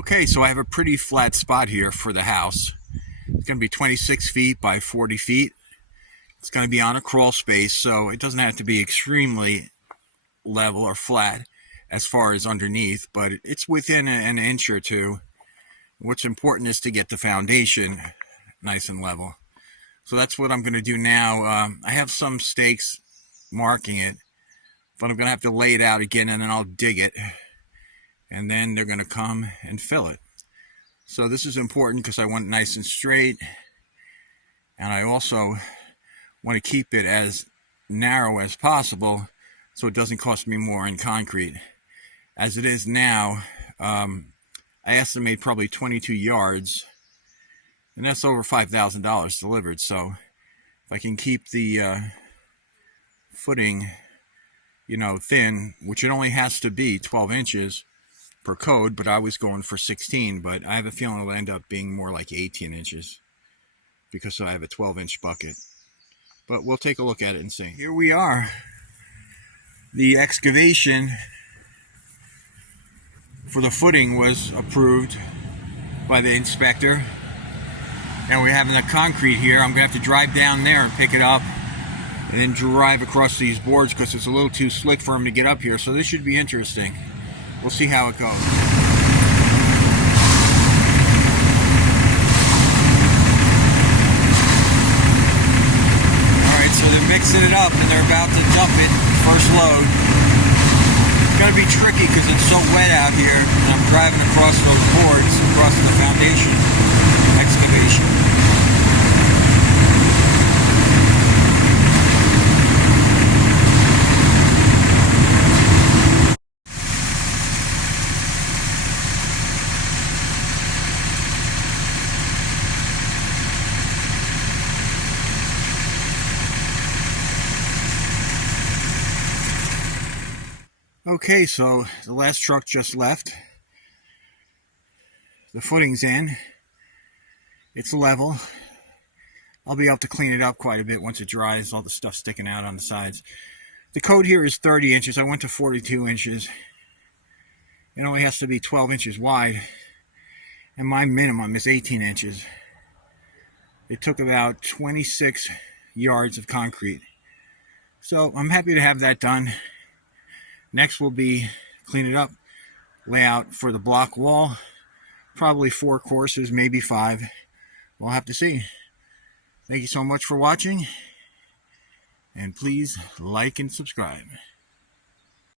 Okay, so I have a pretty flat spot here for the house. It's going to be 26 feet by 40 feet. It's going to be on a crawl space, so it doesn't have to be extremely level or flat as far as underneath, but it's within an inch or two. What's important is to get the foundation nice and level. So that's what I'm going to do now. I have some stakes marking it, but I'm going to have to lay it out again, and then I'll dig it, and then they're going to come and fill it. So this is important because I want it nice and straight, and I also want to keep it as narrow as possible so it doesn't cost me more in concrete. As it is now, I estimate probably 22 yards, and that's over $5,000 delivered. So if I can keep the footing, thin, which it only has to be 12 inches per code, but I was going for 16, but I have a feeling it'll end up being more like 18 inches because I have a 12-inch bucket. But we'll take a look at it and see. Here we are. The excavation for the footing was approved by the inspector. And we're having the concrete here. I'm going to have to drive down there and pick it up and then drive across these boards because it's a little too slick for him to get up here. So this should be interesting. We'll see how it goes. Alright, so they're mixing it up and they're about to dump it, first load. It's going to be tricky because it's so wet out here, and I'm driving across those boards, across the foundation excavation. Okay, so the last truck just left. The footing's in. It's level. I'll be able to clean it up quite a bit once it dries, all the stuff sticking out on the sides. The code here is 30 inches. I went to 42 inches. It only has to be 12 inches wide, and my minimum is 18 inches. It took about 26 yards of concrete. So I'm happy to have that done. Next will be clean it up, lay out for the block wall, probably 4 courses, maybe 5. We'll have to see. Thank you so much for watching, and please like and subscribe.